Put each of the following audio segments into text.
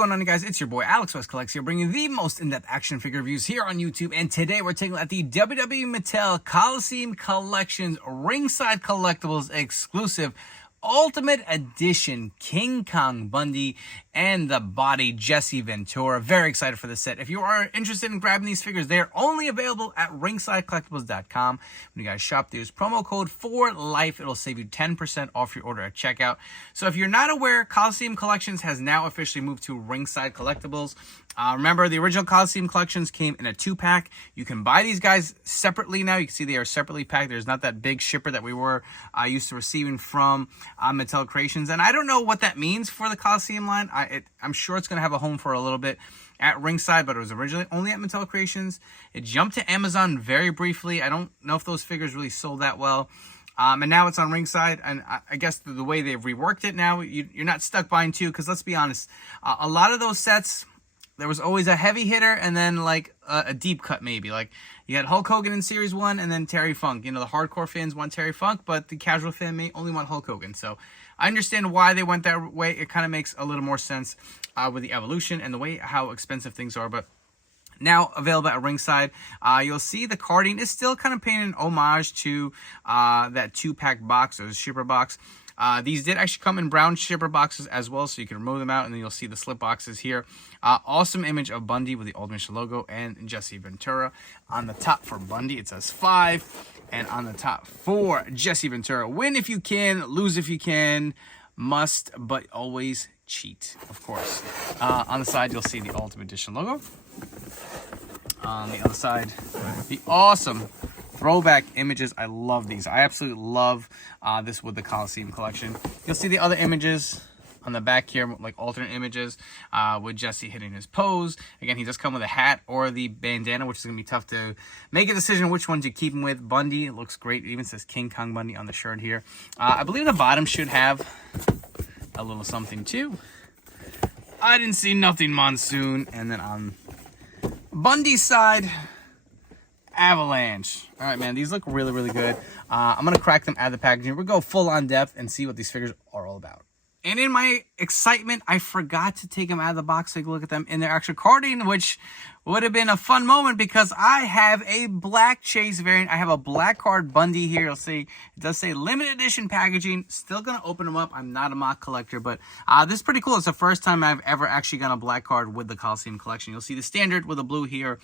going on, you guys? It's your boy Alex West Collects here, bringing the most in-depth action figure reviews here on YouTube. And today we're taking a look at the WWE Mattel Coliseum Collections Ringside Collectibles exclusive Ultimate Edition King Kong Bundy and the body Jesse Ventura. Very excited for this set. If you are interested in grabbing these figures, they're only available at ringsidecollectibles.com. When you guys shop, use promo code FORLIFE. It'll save you 10% off your order at checkout. So if you're not aware, Coliseum Collections has now officially moved to Ringside Collectibles. Remember, the original Coliseum Collections came in a 2-pack. You can buy these guys separately now. You can see they are separately packed. There's not that big shipper that we were used to receiving from Mattel Creations. And I don't know what that means for the Coliseum line. I'm sure it's going to have a home for a little bit at Ringside, but it was originally only at Mattel Creations. It jumped to Amazon very briefly. I don't know if those figures really sold that well. And now it's on Ringside, and I guess the way they've reworked it now, you're not stuck buying two, because let's be honest, a lot of those sets, there was always a heavy hitter and then like a deep cut maybe. Like you had Hulk Hogan in Series 1 and then Terry Funk. You know, the hardcore fans want Terry Funk, but the casual fan may only want Hulk Hogan. So I understand why they went that way. It kind of makes a little more sense with the evolution and the way how expensive things are. But now available at Ringside, you'll see the carding is still kind of paying an homage to that 2-pack box or the shipper box. These did actually come in brown shipper boxes as well, so you can remove them out, and then you'll see the slip boxes here. Awesome image of Bundy with the Ultimate Edition logo and Jesse Ventura. On the top for Bundy, it says 5, and on the top for Jesse Ventura, win if you can, lose if you can, must but always cheat, of course. On the side, you'll see the Ultimate Edition logo. On the other side, the awesome throwback images. I love these. I absolutely love this with the Coliseum collection. You'll see the other images on the back here, like alternate images with Jesse hitting his pose. Again, he does come with a hat or the bandana, which is going to be tough to make a decision which one to keep him with. Bundy, it looks great. It even says King Kong Bundy on the shirt here. I believe the bottom should have a little something too. I didn't see nothing, Monsoon. And then on Bundy's side, Avalanche. All right, man, these look really, really good. I'm going to crack them out of the packaging. We'll go full on depth and see what these figures are all about. And in my excitement, I forgot to take them out of the box, take a look at them in their actual carding, which would have been a fun moment because I have a black Chase variant. I have a black card Bundy here. You'll see it does say limited edition packaging. Still going to open them up. I'm not a mock collector, but this is pretty cool. It's the first time I've ever actually got a black card with the Coliseum collection. You'll see the standard with the blue here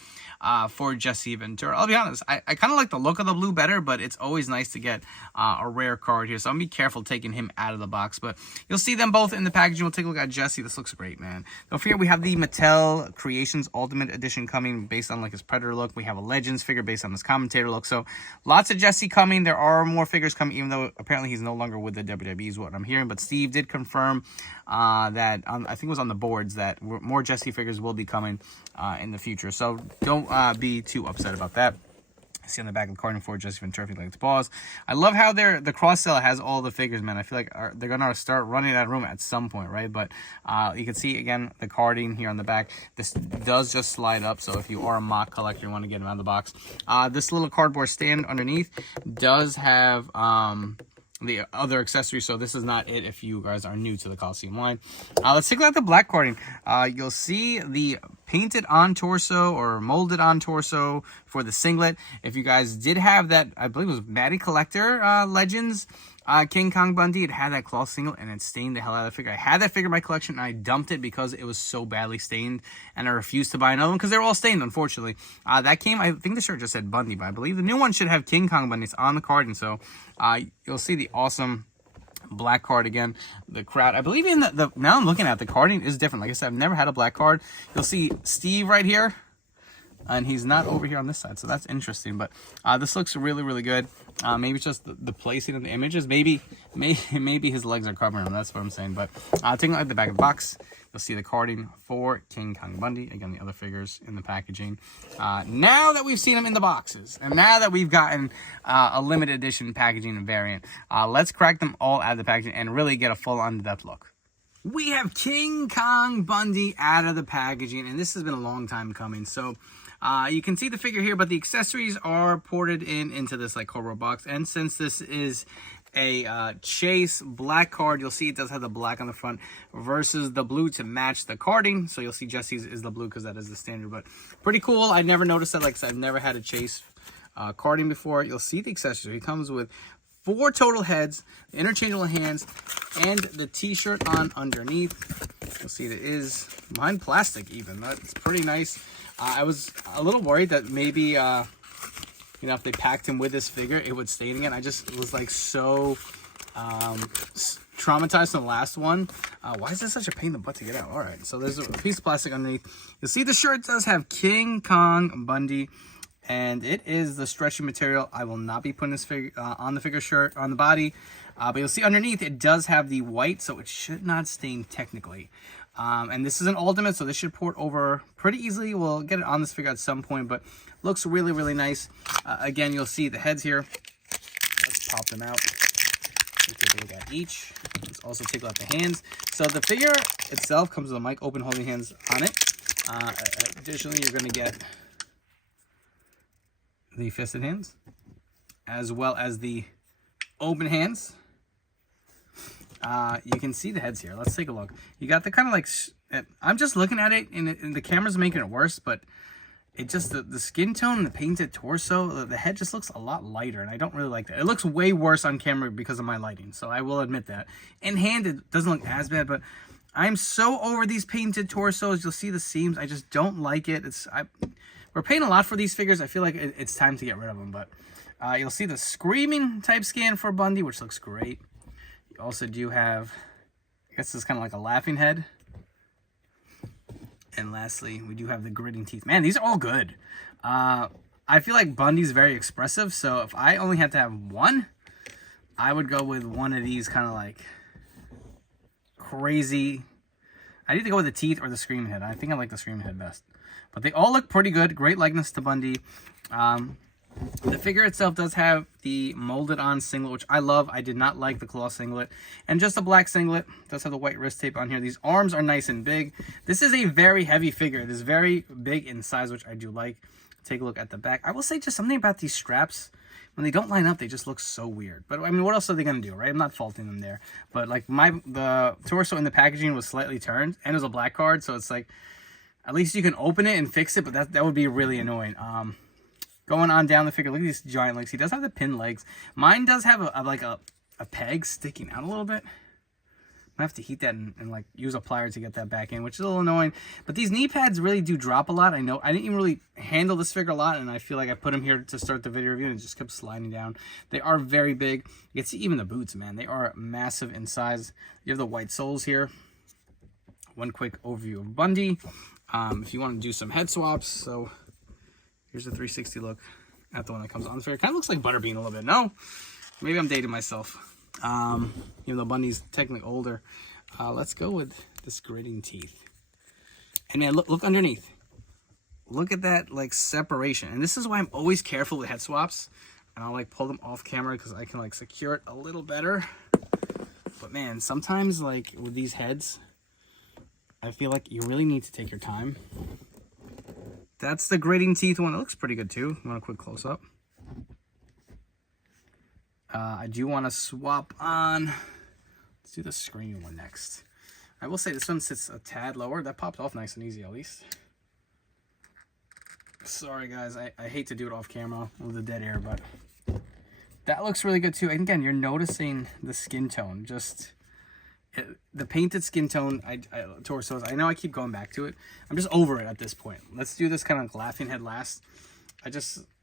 for Jesse Ventura. I'll be honest, I kind of like the look of the blue better, but it's always nice to get a rare card here. So I'm going to be careful taking him out of the box, but you'll see them both in the packaging. We'll take a look at Jesse. This looks great, man. Don't forget, we have the Mattel Creations Ultimate Edition coming based on like his Predator look. We have a Legends figure based on his commentator look. So lots of Jesse coming. There are more figures coming, even though apparently he's no longer with the WWE is what I'm hearing. But Steve did confirm that I think it was on the boards that more Jesse figures will be coming in the future. So don't be too upset about that. See on the back of the carding for Jesse Ventura if you'd like to pause. I love how the cross sell has all the figures, man. I feel like they're gonna start running that room at some point, right? But you can see again the carding here on the back. This does just slide up, so if you are a mock collector, you want to get them out of the box. This little cardboard stand underneath does have the other accessories, so this is not it if you guys are new to the Coliseum line. Let's take a look at the black carding. You'll see the painted on torso or molded on torso for the singlet. If you guys did have that, I believe it was Matty Collector Legends King Kong Bundy, it had that cloth singlet and it stained the hell out of the figure. I had that figure in my collection and I dumped it because it was so badly stained, and I refused to buy another one because they were all stained, unfortunately. That came, I think the shirt just said Bundy, but I believe the new one should have King Kong Bundy. It's on the card, and so you'll see the awesome black card again. The crowd, I believe in the now I'm looking at the carding is different. Like I said, I've never had a black card. You'll see Steve right here, and he's not over here on this side, so that's interesting. But this looks really, really good. Maybe it's just the placing of the images. Maybe his legs are covering him. That's what I'm saying. But taking a look at the back of the box, you'll see the carding for King Kong Bundy. Again, the other figures in the packaging. Now that we've seen them in the boxes, and now that we've gotten a limited edition packaging and variant, let's crack them all out of the packaging and really get a full on-depth look. We have King Kong Bundy out of the packaging, and this has been a long time coming. So you can see the figure here, but the accessories are ported into this like cardboard box. And since this is a Chase black card. You'll see it does have the black on the front versus the blue to match the carding. So you'll see Jesse's is the blue because that is the standard, but pretty cool. I never noticed that. Like I said, I've never had a Chase carding before. You'll see the accessories. He comes with 4 total heads, interchangeable hands, and the t-shirt on underneath. You'll see it is mine plastic even. That's pretty nice. I was a little worried that maybe, you know, if they packed him with this figure, it would stain again. I just was like so traumatized from the last one. Why is this such a pain in the butt to get out? All right, so there's a piece of plastic underneath. You'll see the shirt does have King Kong Bundy, and it is the stretchy material. I will not be putting this figure on the figure shirt on the body, but you'll see underneath it does have the white, so it should not stain technically. And this is an ultimate, so this should port over pretty easily. We'll get it on this figure at some point, but looks really, really nice. Again, you'll see the heads here. Let's pop them out. Let's take a look at each. Let's also take a look at the hands. So the figure itself comes with a mic open holding hands on it. Additionally, you're going to get the fisted hands as well as the open hands. You can see the heads here. Let's take a look. You got the kind of like, I'm just looking at it and the camera's making it worse, but it just, the skin tone and the painted torso, the head just looks a lot lighter, and I don't really like that. It looks way worse on camera because of my lighting, so I will admit that. In hand, it doesn't look as bad, but I'm so over these painted torsos. You'll see the seams. I just don't like it. We're paying a lot for these figures. I feel like it's time to get rid of them, but you'll see the screaming type scan for Bundy, which looks great. You also do have, I guess this is kind of like a laughing head. And lastly, we do have the gritting teeth. Man, these are all good. I feel like Bundy's very expressive, so if I only had to have one, I would go with one of these kind of like crazy. I need to go with the teeth or the screaming head. I think I like the screaming head best. But they all look pretty good. Great likeness to Bundy. The figure itself does have the molded on singlet, which I love. I did not like the claw singlet. And just a black singlet. Does have the white wrist tape on here. These arms are nice and big. This is a very heavy figure. It is very big in size, which I do like. Take a look at the back. I will say just something about these straps. When they don't line up, they just look so weird. But I mean, what else are they going to do, right? I'm not faulting them there. But like the torso in the packaging was slightly turned. And it was a black card. So it's like, at least you can open it and fix it. But that would be really annoying. Going on down the figure, look at these giant legs. He does have the pin legs. Mine does have a peg sticking out a little bit. I have to heat that and like use a plier to get that back in, which is a little annoying. But these knee pads really do drop a lot. I know I didn't even really handle this figure a lot, and I feel like I put them here to start the video review and it just kept sliding down. They are very big. You can see even the boots, man. They are massive in size. You have the white soles here. One quick overview of Bundy. If you want to do some head swaps, so here's a 360 look at the one that comes on the figure. Kind of looks like Butterbean a little bit. No, maybe I'm dating myself. Even though Bundy's technically older. Let's go with this gritting teeth. And man, look underneath. Look at that like separation. And this is why I'm always careful with head swaps. And I'll like pull them off camera because I can like secure it a little better. But man, sometimes like with these heads, I feel like you really need to take your time. That's the gritting teeth one. It looks pretty good too. You want a quick close up? I do want to swap on. Let's do the screaming one next. I will say this one sits a tad lower. That popped off nice and easy at least. Sorry guys, I hate to do it off camera with the dead air, but that looks really good too. And again, you're noticing the skin tone. Just the painted skin tone, torsos. I know I keep going back to it. I'm just over it at this point. Let's do this kind of laughing head last.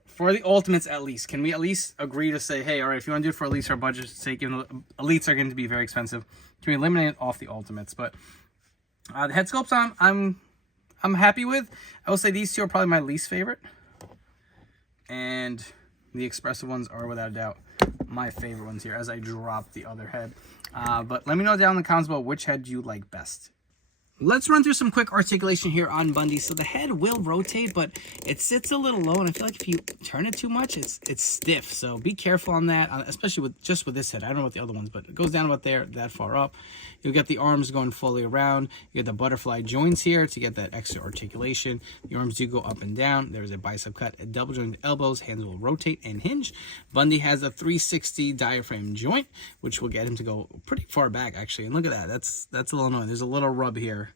For the Ultimates at least, can we at least agree to say, hey, all right, if you want to do it for at least our budget's sake, even though Elites are going to be very expensive, can we eliminate off the Ultimates? But the head sculpts I'm happy with. I will say these two are probably my least favorite. And the expressive ones are without a doubt my favorite ones here as I drop the other head. But let me know down in the comments about which head you like best. Let's run through some quick articulation here on Bundy. So the head will rotate, but it sits a little low, and I feel like if you turn it too much, it's stiff. So be careful on that, especially with this head. I don't know what the other ones, but it goes down about there, that far up. You'll get the arms going fully around. You get the butterfly joints here to get that extra articulation. The arms do go up and down. There's a bicep cut, a double jointed elbows. Hands will rotate and hinge. Bundy has a 360 diaphragm joint, which will get him to go pretty far back, actually. And look at that. That's a little annoying. There's a little rub here.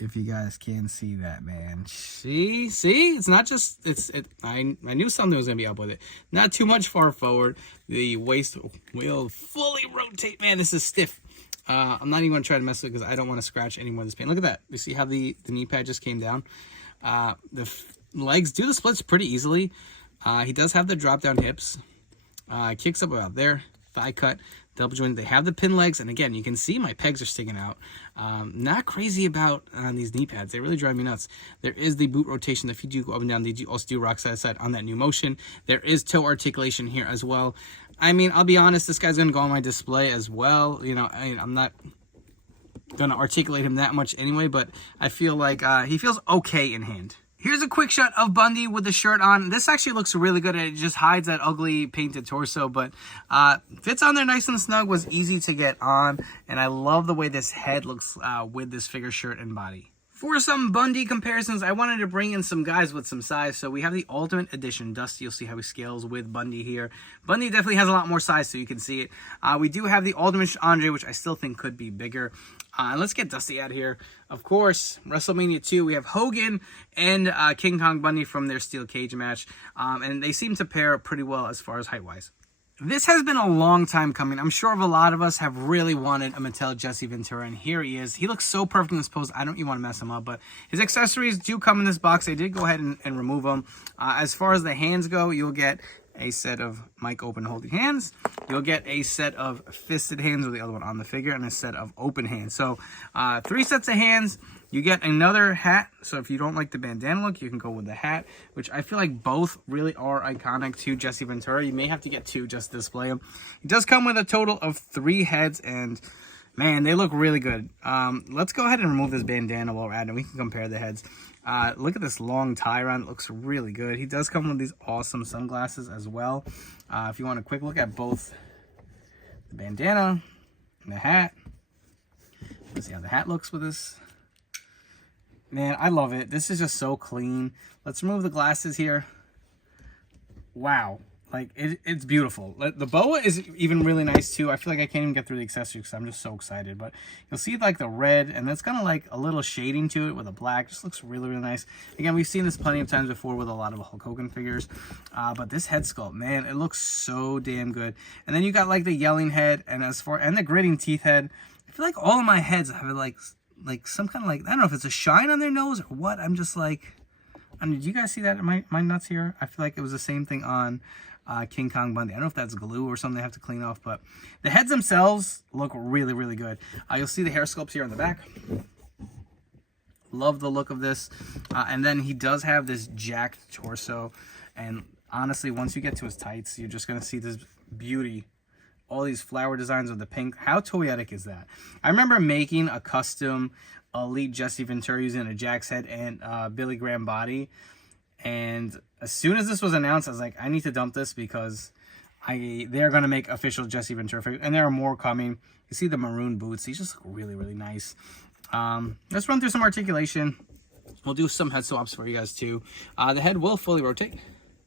If you guys can see that, man. See, it's not just, I knew something was gonna be up with it. Not too much far forward. The waist will fully rotate. Man, this is stiff. I'm not even gonna try to mess with it because I don't want to scratch any more of this pain. Look at that. You see how the knee pad just came down? The legs do the splits pretty easily. He does have the drop down hips. Kicks up about there. Thigh cut, double joint. They have the pin legs, and again, you can see my pegs are sticking out. Not crazy about these knee pads. They really drive me nuts. There is the boot rotation. If you do go up and down, they do also do rock side to side on that new motion. There is toe articulation here as well. I mean, I'll be honest, this guy's going to go on my display as well. You know, I'm not going to articulate him that much anyway, but I feel like he feels okay in hand. Here's a quick shot of Bundy with the shirt on. This actually looks really good. It just hides that ugly painted torso, but fits on there nice and snug, was easy to get on, and I love the way this head looks with this figure shirt and body. For some Bundy comparisons, I wanted to bring in some guys with some size. So we have the Ultimate Edition Dusty. You'll see how he scales with Bundy here. Bundy definitely has a lot more size, so you can see it. We do have the Ultimate Andre, which I still think could be bigger. And let's get Dusty out here. Of course, WrestleMania 2, we have Hogan and King Kong Bundy from their steel cage match. And they seem to pair pretty well as far as height-wise. This has been a long time coming. I'm sure a lot of us have really wanted a Mattel Jesse Ventura, and here he is. He looks so perfect in this pose. I don't even want to mess him up, but his accessories do come in this box. They did go ahead and remove them. As far as the hands go, you'll get a set of mic open holding hands. You'll get a set of fisted hands with the other one on the figure, and a set of open hands. So 3 sets of hands. You get another hat, so if you don't like the bandana look, you can go with the hat, which I feel like both really are iconic to Jesse Ventura. You may have to get 2 just to display them. It does come with a total of 3 heads, and man, they look really good. Let's go ahead and remove this bandana while we're at it, and we can compare the heads. Look at this long tie around. It looks really good. He does come with these awesome sunglasses as well. If you want a quick look at both the bandana and the hat, let's see how the hat looks with this. Man, I love it. This is just so clean. Let's remove the glasses here. Wow. Like, it's beautiful. The boa is even really nice, too. I feel like I can't even get through the accessories because I'm just so excited. But you'll see, like, the red, and that's kind of like a little shading to it with a black. Just looks really, really nice. Again, we've seen this plenty of times before with a lot of Hulk Hogan figures. But this head sculpt, man, it looks so damn good. And then you got, like, the yelling head and the gritting teeth head. I feel like all of my heads have, like some kind of, like, I don't know if it's a shine on their nose or what. I'm just like, I mean, did you guys see that in my nuts here? I feel like it was the same thing on King Kong Bundy. I don't know if that's glue or something they have to clean off, but the heads themselves look really, really good. You'll see the hair sculpts here on the back. Love the look of this. And then he does have this jacked torso. And honestly, once you get to his tights, you're just going to see this beauty. All these flower designs with the pink. How toyetic is that? I remember making a custom Elite Jesse Ventura using a Jack's head and Billy Graham body. And as soon as this was announced, I was like, I need to dump this because they're going to make official Jesse Ventura figures. And there are more coming. You see the maroon boots. These just look really, really nice. Let's run through some articulation. We'll do some head swaps for you guys too. The head will fully rotate.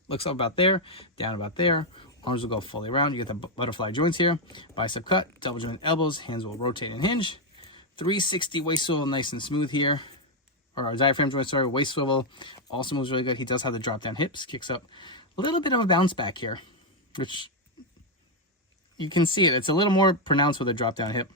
Looks up about there, down about there. Arms will go fully around. You get the butterfly joints here. Bicep cut, double joint elbows. Hands will rotate and hinge. 360 waist swivel, nice and smooth here. Or diaphragm joint, sorry, waist swivel. Also moves really good. He does have the drop down hips. Kicks up a little bit of a bounce back here, which you can see it. It's a little more pronounced with a drop down hip.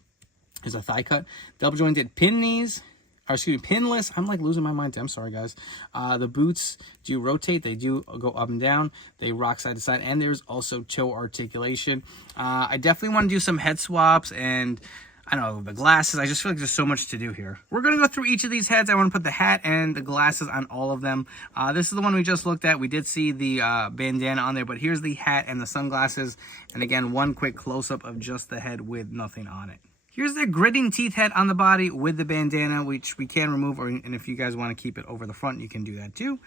There's a thigh cut. Double jointed pin knees. Or excuse me, pinless. I'm like losing my mind. I'm sorry, guys. The boots do rotate. They do go up and down. They rock side to side. And there's also toe articulation. I definitely want to do some head swaps and, I don't know, the glasses. I just feel like there's so much to do here. We're going to go through each of these heads. I want to put the hat and the glasses on all of them. This is the one we just looked at. We did see the bandana on there, but here's the hat and the sunglasses. And again, one quick close-up of just the head with nothing on it. Here's the gritting teeth head on the body with the bandana, which we can remove, and if you guys want to keep it over the front, you can do that too.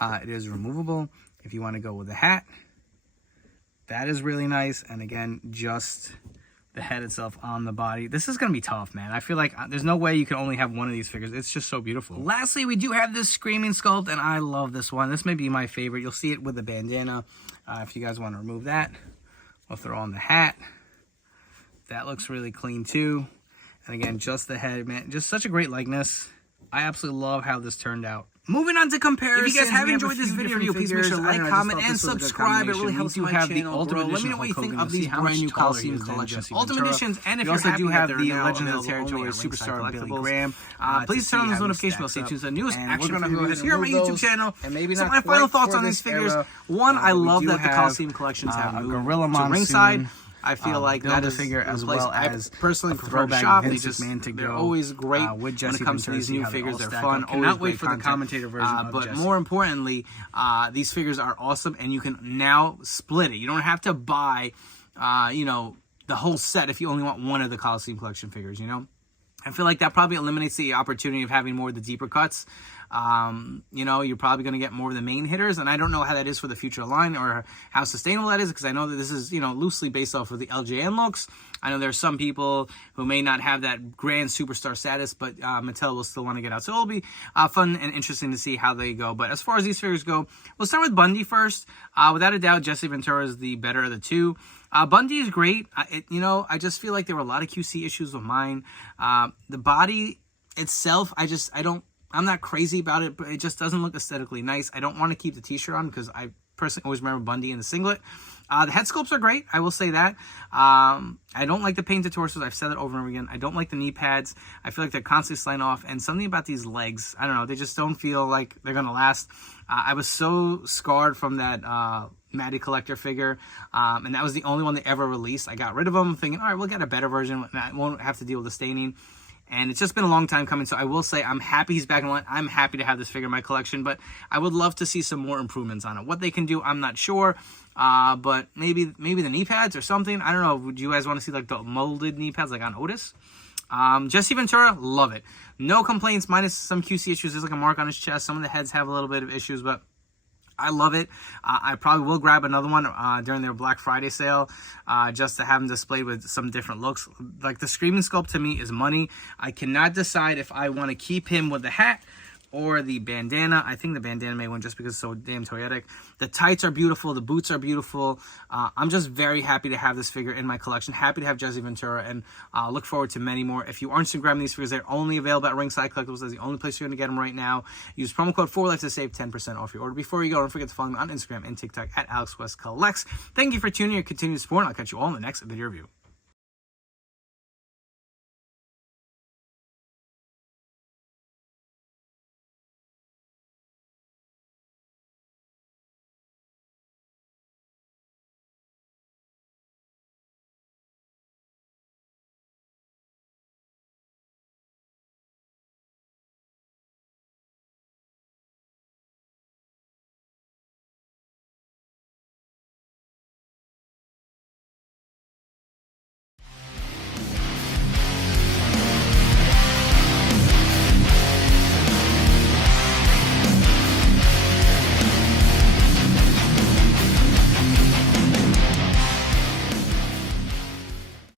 It is removable. If you want to go with the hat, that is really nice. And again, just the head itself on the body. This is going to be tough, man. I feel like there's no way you can only have one of these figures. It's just so beautiful. Lastly, we do have this Screaming sculpt, and I love this one. This may be my favorite. You'll see it with the bandana. If you guys want to remove that, we'll throw on the hat. That looks really clean too. And again, just the head, man. Just such a great likeness. I absolutely love how this turned out. Moving on to comparisons. If you guys have enjoyed this video, please make sure to like, comment, and subscribe. It really helps my channel grow. Let me know what you think of these brand new Coliseum collections, Ultimate Editions, and if you also do have the Legends of the Territory Superstar Billy Graham, please turn on those notification bells. Stay tuned to the newest action figures here on my YouTube channel. So my final thoughts on these figures. One, I love that the Coliseum collections have moved to Ringside. I feel like that is figure as well as personally prefer to shop. They're always great when it comes to these new figures. They're fun. Cannot wait for the commentator version. But more importantly, these figures are awesome, and you can now split it. You don't have to buy, you know, the whole set if you only want one of the Coliseum collection figures. You know, I feel like that probably eliminates the opportunity of having more of the deeper cuts. You know, you're probably going to get more of the main hitters, and I don't know how that is for the future line or how sustainable that is, because I know that this is, you know, loosely based off of the LJN looks. I know there's some people who may not have that grand superstar status, but Mattel will still want to get out. So it'll be fun and interesting to see how they go. But as far as these figures go, we'll start with Bundy first. Without a doubt, Jesse Ventura is the better of the two. Bundy is great. You know, I just feel like there were a lot of QC issues with mine. The body itself, I'm not crazy about it, but it just doesn't look aesthetically nice. I don't want to keep the t-shirt on because I personally always remember Bundy in the singlet. The head sculpts are great. I will say that. I don't like the painted torsos. I've said it over and over again. I don't like the knee pads. I feel like they're constantly sliding off. And something about these legs, I don't know. They just don't feel like they're going to last. I was so scarred from that Matty Collector figure. And that was the only one they ever released. I got rid of them thinking, all right, we'll get a better version. I won't have to deal with the staining. And it's just been a long time coming, so I will say I'm happy he's back in line. I'm happy to have this figure in my collection, but I would love to see some more improvements on it. What they can do, I'm not sure, but maybe the knee pads or something. I don't know. Would you guys want to see like the molded knee pads like on Otis? Jesse Ventura, love it. No complaints, minus some QC issues. There's like a mark on his chest. Some of the heads have a little bit of issues, but I love it. I probably will grab another one during their Black Friday sale just to have them displayed with some different looks. Like the Screaming sculpt to me is money. I cannot decide if I want to keep him with the hat or the bandana. I think the bandana may win just because it's so damn toyetic. The tights are beautiful. The boots are beautiful. I'm just very happy to have this figure in my collection. Happy to have Jesse Ventura, and look forward to many more. If you aren't grabbing these figures, they're only available at Ringside Collectibles. That's the only place you're going to get them right now. Use promo code 4LIFE to save 10% off your order. Before you go, don't forget to follow me on Instagram and TikTok at AlexWestCollects. Thank you for tuning in. Your continued support, and I'll catch you all in the next video review.